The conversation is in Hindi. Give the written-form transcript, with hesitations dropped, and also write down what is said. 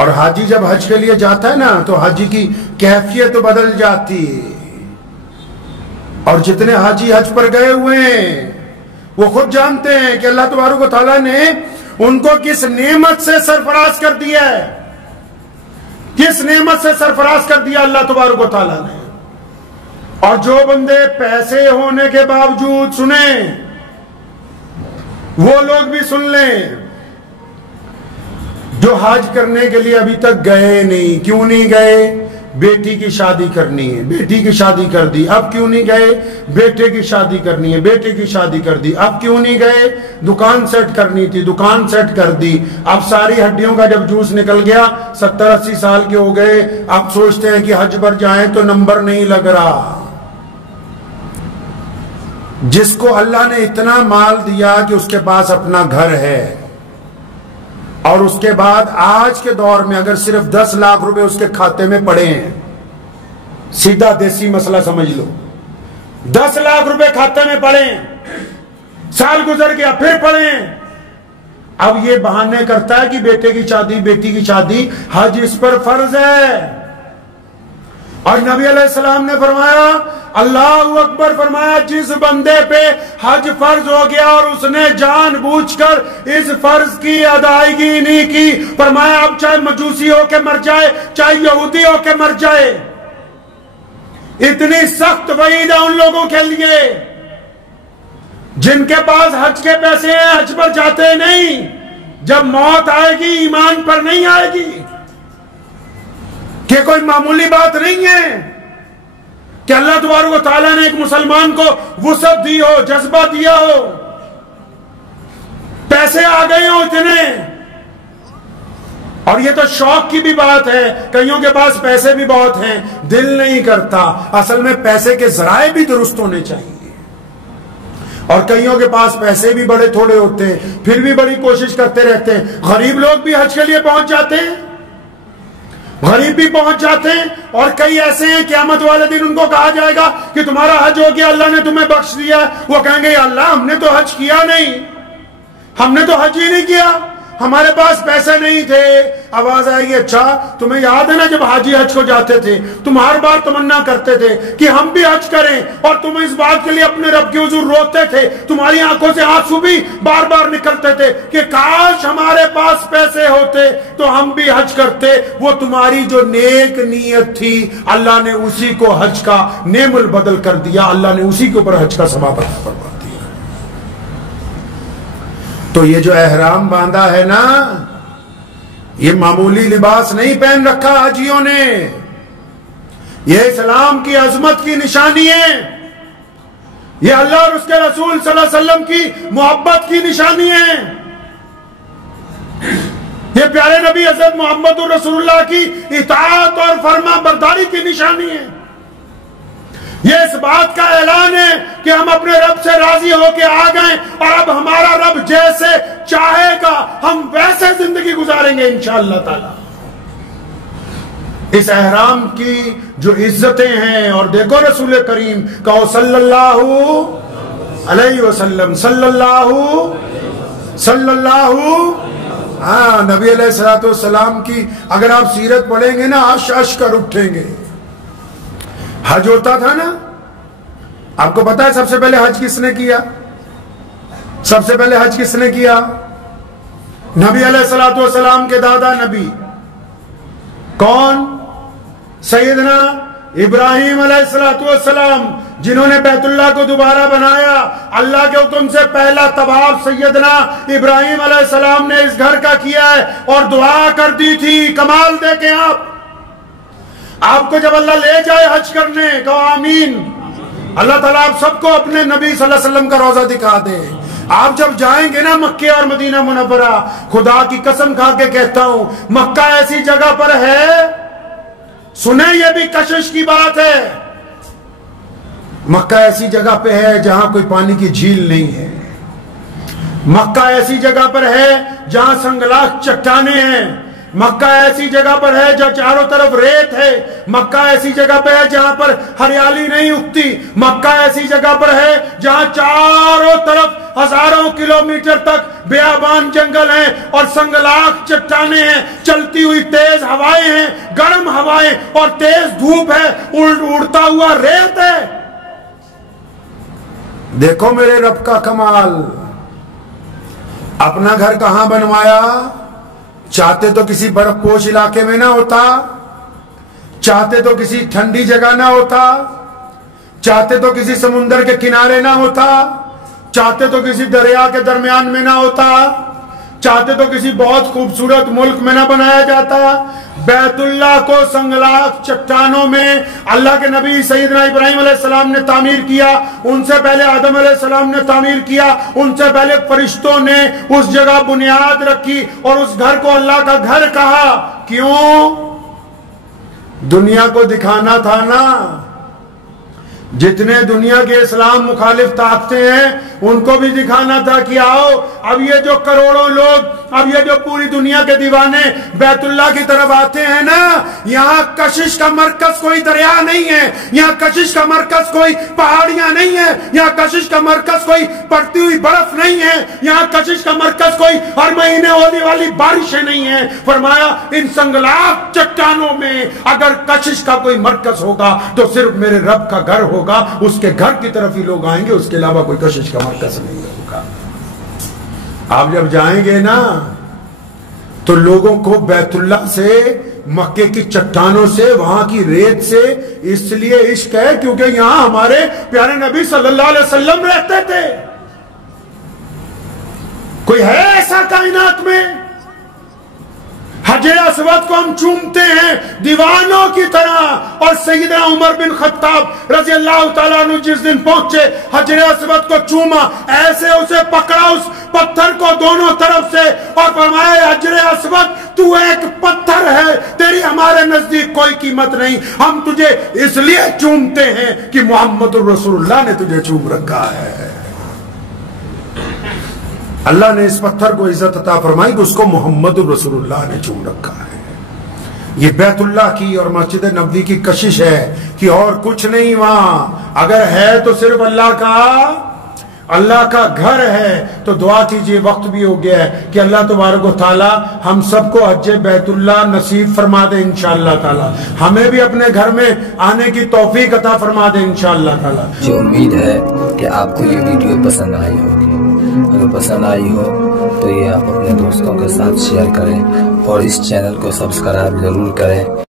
और हाजी जब हज के लिए जाता है ना तो हाजी की कैफियत तो बदल जाती है। और जितने हाजी हज पर गए हुए हैं वो खुद जानते हैं कि अल्लाह तबारक व तआला ने उनको किस नेमत से सरफराज कर दिया है, किस नेमत से सरफराज कर दिया अल्लाह तबारक व तआला ने। और जो बंदे पैसे होने के बावजूद सुने वो लोग भी सुन लें, जो हज करने के लिए अभी तक गए नहीं। क्यों नहीं गए? बेटी की शादी करनी है, बेटी की शादी कर दी। अब क्यों नहीं गए? बेटे की शादी करनी है, बेटे की शादी कर दी। अब क्यों नहीं गए? दुकान सेट करनी थी, दुकान सेट कर दी। अब सारी हड्डियों का जब जूस निकल गया, 70-80 साल के हो गए, अब सोचते हैं कि हज पर जाएं तो नंबर नहीं लग रहा। जिसको अल्लाह ने इतना माल दिया कि उसके पास अपना घर है, और उसके बाद आज के दौर में अगर सिर्फ 10 लाख रुपए उसके खाते में पड़े हैं, सीधा देसी मसला समझ लो, 10 लाख रुपए खाते में पड़े हैं, साल गुजर गया फिर पड़े हैं, अब ये बहाने करता है कि बेटे की शादी, बेटी की शादी, हज इस पर फर्ज है। और नबी अलैहिस्सलाम ने फरमाया, अल्लाहु अकबर फरमाया, जिस बंदे पे हज फर्ज हो गया और उसने जानबूझकर इस फर्ज की अदायगी नहीं की, फरमाया अब चाहे मजूसी हो के मर जाए, चाहे यहूदी हो के मर जाए। इतनी सख्त वईद है उन लोगों के लिए जिनके पास हज के पैसे हैं, हज पर जाते नहीं। जब मौत आएगी ईमान पर नहीं आएगी, कि कोई मामूली बात नहीं है कि अल्लाह तबारक व तआला ने एक मुसलमान को वुसअत दी हो, जज्बा दिया हो, पैसे आ गए हो इतने। और ये तो शौक की भी बात है, कईयों के पास पैसे भी बहुत हैं, दिल नहीं करता। असल में पैसे के जराए भी दुरुस्त होने चाहिए। और कईयों के पास पैसे भी बड़े थोड़े होते हैं, फिर भी बड़ी कोशिश करते रहते हैं। गरीब लोग भी हज के लिए पहुंच जाते हैं, गरीब भी पहुंच जाते हैं। और कई ऐसे हैं क़यामत वाले दिन उनको कहा जाएगा कि तुम्हारा हज हो गया, अल्लाह ने तुम्हें बख्श दिया। वो कहेंगे अल्लाह हमने तो हज किया नहीं, हमने तो हज ही नहीं किया, हमारे पास पैसे नहीं थे। आवाज आएगी, अच्छा तुम्हें याद है ना जब हाजी हज को जाते थे, तुम हर बार तमन्ना करते थे कि हम भी हज करें, और तुम इस बात के लिए अपने रब के हुजूर रोते थे, तुम्हारी आंखों से आंसू भी बार बार निकलते थे कि काश हमारे पास पैसे होते तो हम भी हज करते। वो तुम्हारी जो नेक नीयत थी, अल्लाह ने उसी को हज का नेमुल बदल कर दिया, अल्लाह ने उसी के ऊपर हज का सवाब अता फरमा दिया। तो ये जो एहराम बांधा है ना, ये मामूली लिबास नहीं पहन रखा हाजियों ने, ये इस्लाम की अजमत की निशानी है, ये अल्लाह और उसके रसूल सल्लल्लाहु अलैहि वसल्लम की मोहब्बत की निशानी है, ये प्यारे नबी हज़रत मोहम्मद रसूलुल्लाह की इताअत और फर्मा बरदारी की निशानी है। ये इस बात का ऐलान है कि हम अपने रब से राजी होके आ गए, और अब हमारा रब जैसे चाहेगा हम वैसे जिंदगी गुजारेंगे इंशाअल्लाह ताला। इस एहराम की जो इज्जतें हैं, और देखो रसूल करीम कहो सल्लल्लाहु अलैहि वसल्लम, सल्लल्लाहु हाँ, नबी अलैहिस्सलातु वस्सलाम की अगर आप सीरत पढ़ेंगे ना, अश अश कर उठेंगे। हज होता था ना, आपको पता है सबसे पहले हज किसने किया? सबसे पहले हज किसने किया? नबी अलैहिस्सलातु वस्सलाम के दादा नबी कौन? सैयदना इब्राहिम अलैहिस्सलातु वस्सलाम, जिन्होंने बैतुल्लाह को दोबारा बनाया। अल्लाह के हुक्म से पहला तवाफ सैयदना इब्राहिम अलैहिस्सलाम ने इस घर का किया है, और दुआ कर दी थी। कमाल देखें आपको जब अल्लाह ले जाए हज करने, कहो आमीन। अल्लाह ताला आप सबको अपने नबी सल्लल्लाहु अलैहि वसल्लम का रोजा दिखा दे। आप जब जाएंगे ना मक्के और मदीना मुनव्वरा, खुदा की कसम खा के कहता हूं, मक्का ऐसी जगह पर है, सुने ये भी कशिश की बात है, मक्का ऐसी जगह पे है जहां कोई पानी की झील नहीं है। मक्का ऐसी जगह पर है जहां संगलाख चट्टाने हैं। मक्का ऐसी जगह पर है जहाँ चारों तरफ रेत है। मक्का ऐसी जगह पर है जहां पर हरियाली नहीं उगती। मक्का ऐसी जगह पर है जहां चारों तरफ हजारों किलोमीटर तक बेआबान जंगल हैं और संगलाख चट्टाने हैं, चलती हुई तेज हवाएं हैं, गर्म हवाएं और तेज धूप है, उड़ता हुआ रेत है। देखो मेरे रब का कमाल। अपना घर कहां बनवाया? चाहते तो किसी बर्फपोश इलाके में ना होता, चाहते तो किसी ठंडी जगह ना होता, चाहते तो किसी समुद्र के किनारे ना होता, चाहते तो किसी दरिया के दरमियान में ना होता, चाहते तो किसी बहुत खूबसूरत मुल्क में ना बनाया जाता। बैतुल्लाह को संगलाख चट्टानों में अल्लाह के नबी सैयदना इब्राहिम अलैहिस्सलाम ने तामीर किया, उनसे पहले आदम अलैहिस्सलाम ने तामीर किया, उनसे पहले फरिश्तों ने उस जगह बुनियाद रखी और उस घर को अल्लाह का घर कहा। क्यों? दुनिया को दिखाना था ना। जितने दुनिया के इस्लाम मुखालिफ ताकतें हैं उनको भी दिखाना था कि आओ, अब ये जो करोड़ों लोग, अब ये जो पूरी दुनिया के दीवाने बैतुल्लाह की तरफ आते हैं ना, यहाँ कशिश का मरकज कोई दरिया नहीं है, यहाँ कशिश का मरकज कोई पहाड़ियां नहीं है, यहाँ कशिश का मरकज कोई पड़ती हुई बर्फ नहीं है, यहाँ कशिश का मरकज कोई हर महीने होने वाली बारिशें नहीं है। फरमाया इन संगलाख चट्टानों में अगर कशिश का कोई मरकज होगा तो सिर्फ मेरे रब का घर होगा, उसके घर की तरफ ही लोग आएंगे, उसके अलावा कोई कशिश का मरकज नहीं होगा। आप जब जाएंगे ना तो लोगों को बैतुल्लाह से, मक्के की चट्टानों से, वहां की रेत से इसलिए इश्क है क्योंकि यहां हमारे प्यारे नबी सल्लल्लाहु अलैहि वसल्लम रहते थे। कोई है ऐसा कायनात में? हजर अस्वद को हम चूमते हैं दीवानों की तरह। और सैयदना उमर बिन खत्ताब रज़ी अल्लाह तआला अन्हु जिस दिन पहुंचे, हजर अस्वद को चूमा, ऐसे उसे पकड़ा उस पत्थर को दोनों तरफ से और फरमाया हजर अस्वद तू एक पत्थर है, तेरी हमारे नजदीक कोई कीमत नहीं, हम तुझे इसलिए चूमते हैं कि मोहम्मदुर रसूलुल्लाह ने तुझे चूम रखा है। अल्लाह ने इस पत्थर को इज्जत अता फरमाई कि उसको मोहम्मदुर रसूलुल्लाह ने चूम रखा है। ये बैतुल्लाह की और मस्जिद नबवी की कशिश है कि और कुछ नहीं। वहां अगर है तो सिर्फ अल्लाह का घर है। तो दुआ कीजिए, वक्त भी हो गया है कि अल्लाह तबारक व तआला हम सबको हज बैतुल्लाह नसीब फरमा दे इंशाअल्लाह ताला, हमें भी अपने घर में आने की तौफीक अता फरमा दे इंशाअल्लाह ताला। मुझे उम्मीद है कि आपको ये वीडियो पसंद आई होगी। अगर पसंद आई हो तो ये आप अपने दोस्तों के साथ शेयर करें और इस चैनल को सब्सक्राइब जरूर करें।